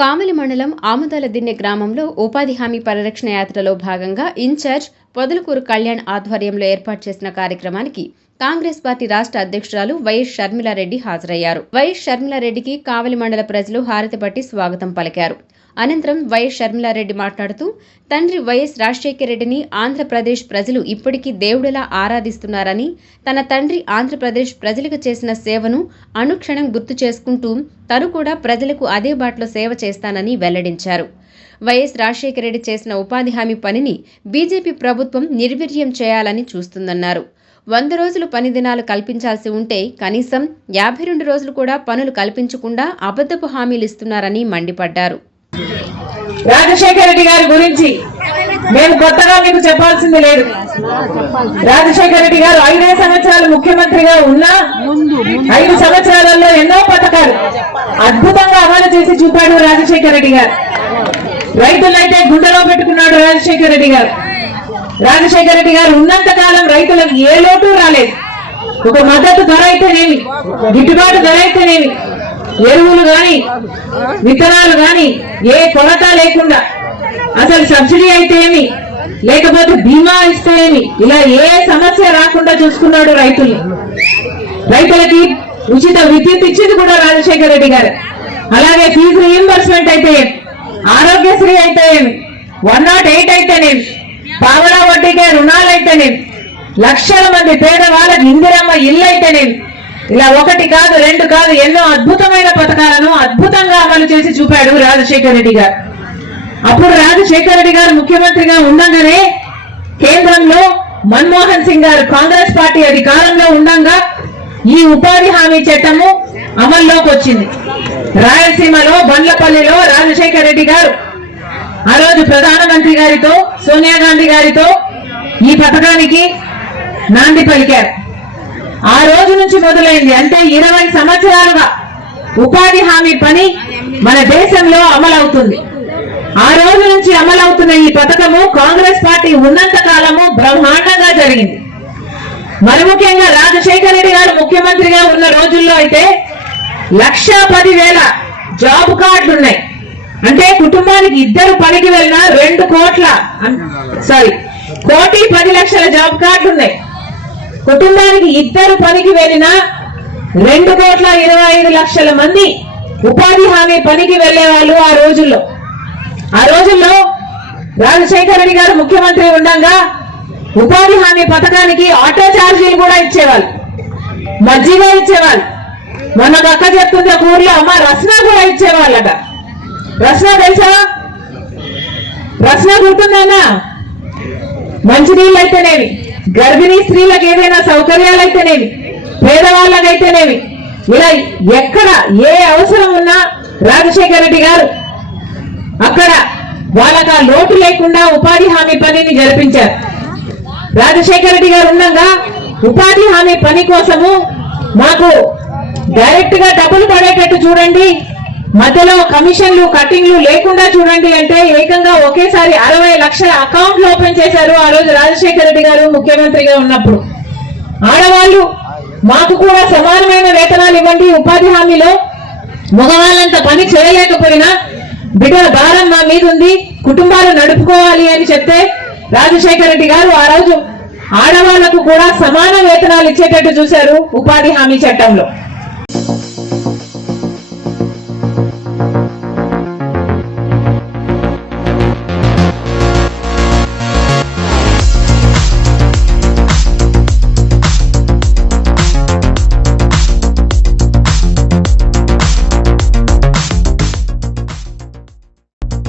కామిలి మండలం ఆముదాలదిన్నె గ్రామంలో ఉపాధి హామీ పరిరక్షణ యాత్రలో భాగంగా ఇన్ఛార్జ్ పొదలకూరు కళ్యాణ్ ఆధ్వర్యంలో ఏర్పాటు చేసిన కార్యక్రమానికి కాంగ్రెస్ పార్టీ రాష్ట్ర అధ్యక్షురాలు వైఎస్ షర్మిలారెడ్డి హాజరయ్యారు. వైఎస్ షర్మిలారెడ్డికి కావలి మండల ప్రజలు హారతి పట్టి స్వాగతం పలికారు. అనంతరం వైఎస్ షర్మిలారెడ్డి మాట్లాడుతూ తండ్రి వైఎస్ రాజశేఖర రెడ్డిని ఆంధ్రప్రదేశ్ ప్రజలు ఇప్పటికీ దేవుడిలా ఆరాధిస్తున్నారని, తన తండ్రి ఆంధ్రప్రదేశ్ ప్రజలకు చేసిన సేవను అనుక్షణం గుర్తు చేసుకుంటూ తను కూడా ప్రజలకు అదే బాటలో సేవ చేస్తానని వెల్లడించారు. వైఎస్ రాజశేఖర రెడ్డి చేసిన ఉపాధి హామీ పనిని బీజేపీ ప్రభుత్వం నిర్వీర్యం చేయాలని చూస్తుందన్నారు. 100 రోజులు పని దినాలు కల్పించాల్సి ఉంటే కనీసం 52 రోజులు కూడా పనులు కల్పించకుండా అబద్ధపు హామీలు ఇస్తున్నారని మండిపడ్డారు. రాజశేఖర రెడ్డి గారి గురించి మేము కొత్తగా మీకు చెప్పాల్సింది లేదు. రాజశేఖర రెడ్డి గారు 5 సంవత్సరాలు ముఖ్యమంత్రిగా ఉన్నా 5 సంవత్సరాలలో ఎన్నో పథకాలు అద్భుతంగా అమలు చేసి చూపాడు రాజశేఖర రెడ్డి గారు. రైతులైతే గుండెలో పెట్టుకున్నాడు రాజశేఖర రెడ్డి గారు. రాజశేఖర రెడ్డి గారు ఉన్నంత కాలం రైతులకు ఏ లోటు రాలేదు. ఒక మద్దతు ధర అయితేనేమి, గిట్టుబాటు ధర అయితేనేమి, ఎరువులు గాని విత్తనాలు గాని ఏ కొరత లేకుండా, అసలు సబ్సిడీ అయితే ఏమి, లేకపోతే బీమా ఇస్తే ఏమి, ఇలా ఏ సమస్య రాకుండా చూసుకున్నాడు రైతుల్ని. రైతులకి ఉచిత విద్యుత్ ఇచ్చింది కూడా రాజశేఖర రెడ్డి గారు. అలాగే ఫీజు రీయింబర్స్మెంట్ అయితే ఏమి, ఆరోగ్యశ్రీ అయితే ఏమి, 108 అయితేనేమి, పావలా వడ్డీకే రుణాలు అయితేనేమి, లక్షల మంది పేదవాళ్ళకి ఇందిరమ్మ ఇల్లు అయితేనేమి, ఇలా 1 కాదు 2 కాదు ఎన్నో అద్భుతమైన పథకాలను అద్భుతంగా అమలు చేసి చూపాడు రాజశేఖర రెడ్డి గారు. అప్పుడు రాజశేఖర రెడ్డి గారు ముఖ్యమంత్రిగా ఉండగానే కేంద్రంలో మన్మోహన్ సింగ్ గారు కాంగ్రెస్ పార్టీ అధికారంలో ఉండగా ఈ ఉపాధి హామీ చట్టము అమల్లోకి వచ్చింది. రాయలసీమలో బండ్లపల్లిలో రాజశేఖర రెడ్డి గారు ఆ రోజు ప్రధానమంత్రి గారితో, సోనియా గాంధీ గారితో ఈ పథకానికి నాంది పలికారు. ఆ రోజు నుంచి మొదలైంది. అంటే 20 సంవత్సరాలుగా ఉపాధి హామీ పని మన దేశంలో అమలవుతుంది. ఆ రోజు నుంచి అమలవుతున్న ఈ పథకము కాంగ్రెస్ పార్టీ ఉన్నంత కాలము బ్రహ్మాండంగా జరిగింది. మరి ముఖ్యంగా రాజశేఖర రెడ్డి గారు ముఖ్యమంత్రిగా ఉన్న రోజుల్లో అయితే 1,10,000 జాబ్ కార్డులు ఉన్నాయి. అంటే కుటుంబానికి 2 పనికి వెళ్ళినా 1,10,00,000 జాబ్ కార్డులు ఉన్నాయి. కుటుంబానికి 2 పనికి వెళ్ళినా 2,25,00,000 మంది ఉపాధి హామీ పనికి వెళ్లేవాళ్ళు ఆ రోజుల్లో. ఆ రోజుల్లో రాజశేఖర రెడ్డి గారు ముఖ్యమంత్రి ఉండగా ఉపాధి హామీ పథకానికి ఆటో ఛార్జీలు కూడా ఇచ్చేవాళ్ళు, మజ్జిగ ఇచ్చేవాళ్ళు. మొన్న పక్క చెప్తుంది ఒక ఊర్లో అమ్మ రస్నా కూడా ఇచ్చేవాళ్ళట. రస్నా తెలుసా? రస్నా గుర్తుందన్నా? మంచినీళ్ళు అయితేనేమి, గర్భిణీ స్త్రీలకు ఏదైనా సౌకర్యాలు అయితేనేమి, పేదవాళ్ళకైతేనేమి, ఇలా ఎక్కడ ఏ అవసరం ఉన్నా రాజశేఖర రెడ్డి గారు అక్కడ వాళ్ళకి ఆ లోటు లేకుండా ఉపాధి హామీ పనిని జరిపించారు. రాజశేఖర రెడ్డి గారు ఉండగా ఉపాధి హామీ పని కోసము మాకు డైరెక్ట్ గా డబ్బులు పడేటట్టు చూడండి, మధ్యలో కమిషన్లు కటింగ్లు లేకుండా చూడండి అంటే ఏకంగా ఒకేసారి 60 లక్షల అకౌంట్లు ఓపెన్ చేశారు ఆ రోజు రాజశేఖర రెడ్డి గారు ముఖ్యమంత్రిగా ఉన్నప్పుడు. ఆడవాళ్ళు మాకు కూడా సమానమైన వేతనాలు ఇవ్వండి, ఉపాధి హామీలో మగవాళ్ళంత పని చేయలేకపోయినా బిడ్డల భారం మా మీద ఉంది, కుటుంబాలు నడుపుకోవాలి అని చెప్తే రాజశేఖర రెడ్డి గారు ఆ రోజు ఆడవాళ్లకు కూడా సమాన వేతనాలు ఇచ్చేటట్టు చూశారు ఉపాధి హామీ చట్టంలో.